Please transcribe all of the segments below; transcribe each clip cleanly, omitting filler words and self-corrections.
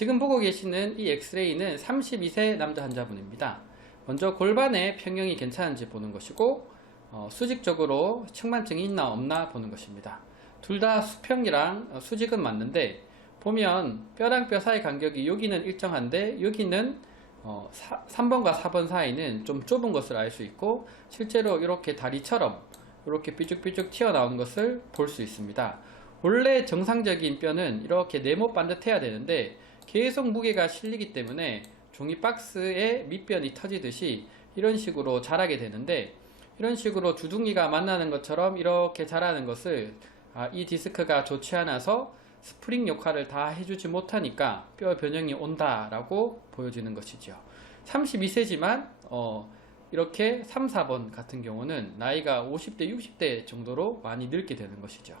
지금 보고 계시는 이 엑스레이는 32세 남자 환자분입니다. 먼저 골반의 평형이 괜찮은지 보는 것이고 수직적으로 측만증이 있나 없나 보는 것입니다. 둘 다 수평이랑 수직은 맞는데 보면 뼈랑 뼈 사이 간격이 여기는 일정한데 여기는 3번과 4번 사이는 좀 좁은 것을 알 수 있고 실제로 이렇게 다리처럼 이렇게 삐죽삐죽 튀어나오는 것을 볼 수 있습니다. 원래 정상적인 뼈는 이렇게 네모 반듯해야 되는데 계속 무게가 실리기 때문에 종이 박스에 밑변이 터지듯이 이런 식으로 자라게 되는데, 이런 식으로 주둥이가 만나는 것처럼 이렇게 자라는 것을 이 디스크가 좋지 않아서 스프링 역할을 다 해주지 못하니까 뼈 변형이 온다라고 보여지는 것이죠. 32세지만 이렇게 3, 4번 같은 경우는 나이가 50대, 60대 정도로 많이 늙게 되는 것이죠.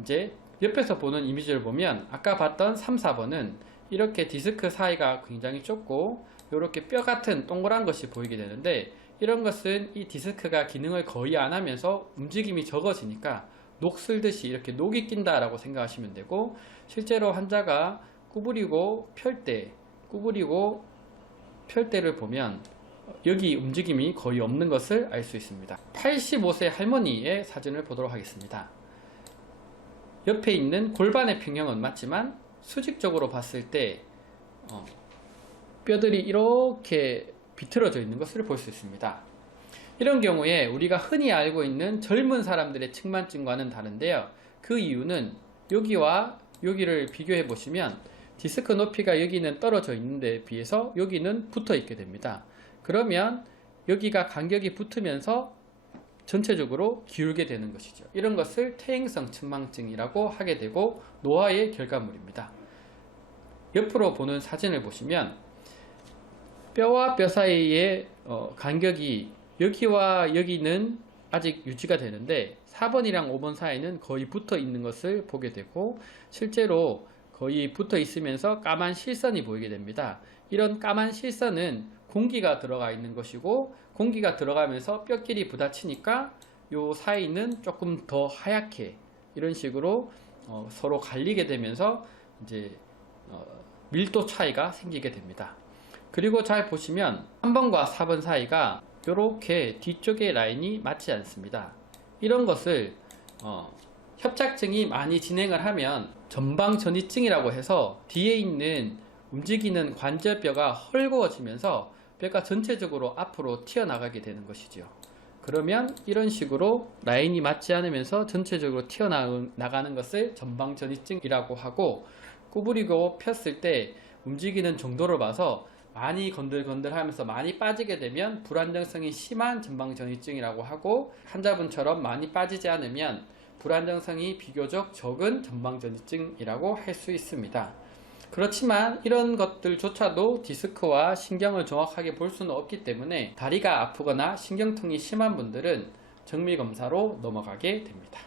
이제 옆에서 보는 이미지를 보면 아까 봤던 3, 4번은 이렇게 디스크 사이가 굉장히 좁고 이렇게 뼈 같은 동그란 것이 보이게 되는데, 이런 것은 이 디스크가 기능을 거의 안 하면서 움직임이 적어지니까 녹슬듯이 이렇게 녹이 낀다 라고 생각하시면 되고, 실제로 환자가 구부리고 펼 때를 보면 여기 움직임이 거의 없는 것을 알 수 있습니다. 85세 할머니의 사진을 보도록 하겠습니다. 옆에 있는 골반의 평형은 맞지만 수직적으로 봤을 때 뼈들이 이렇게 비틀어져 있는 것을 볼 수 있습니다. 이런 경우에 우리가 흔히 알고 있는 젊은 사람들의 측만증과는 다른데요. 그 이유는 여기와 여기를 비교해 보시면 디스크 높이가 여기는 떨어져 있는데 비해서 여기는 붙어 있게 됩니다. 그러면 여기가 간격이 붙으면서 전체적으로 기울게 되는 것이죠. 이런 것을 퇴행성 측만증이라고 하게 되고 노화의 결과물입니다. 옆으로 보는 사진을 보시면 뼈와 뼈 사이의 간격이 여기와 여기는 아직 유지가 되는데 4번이랑 5번 사이는 거의 붙어 있는 것을 보게 되고, 실제로 거의 붙어 있으면서 까만 실선이 보이게 됩니다. 이런 까만 실선은 공기가 들어가 있는 것이고, 공기가 들어가면서 뼈끼리 부딪히니까 요 사이는 조금 더 하얗게 이런 식으로 서로 갈리게 되면서 이제 밀도 차이가 생기게 됩니다. 그리고 잘 보시면 3번과 4번 사이가 이렇게 뒤쪽의 라인이 맞지 않습니다. 이런 것을 협착증이 많이 진행을 하면 전방전이증이라고 해서 뒤에 있는 움직이는 관절뼈가 헐거워지면서 뼈가 전체적으로 앞으로 튀어나가게 되는 것이죠. 그러면 이런 식으로 라인이 맞지 않으면서 전체적으로 튀어나가는 것을 전방전이증이라고 하고, 구부리고 폈을 때 움직이는 정도를 봐서 많이 건들건들 하면서 많이 빠지게 되면 불안정성이 심한 전방전이증이라고 하고, 환자분처럼 많이 빠지지 않으면 불안정성이 비교적 적은 전방전이증이라고 할 수 있습니다. 그렇지만 이런 것들조차도 디스크와 신경을 정확하게 볼 수는 없기 때문에 다리가 아프거나 신경통이 심한 분들은 정밀검사로 넘어가게 됩니다.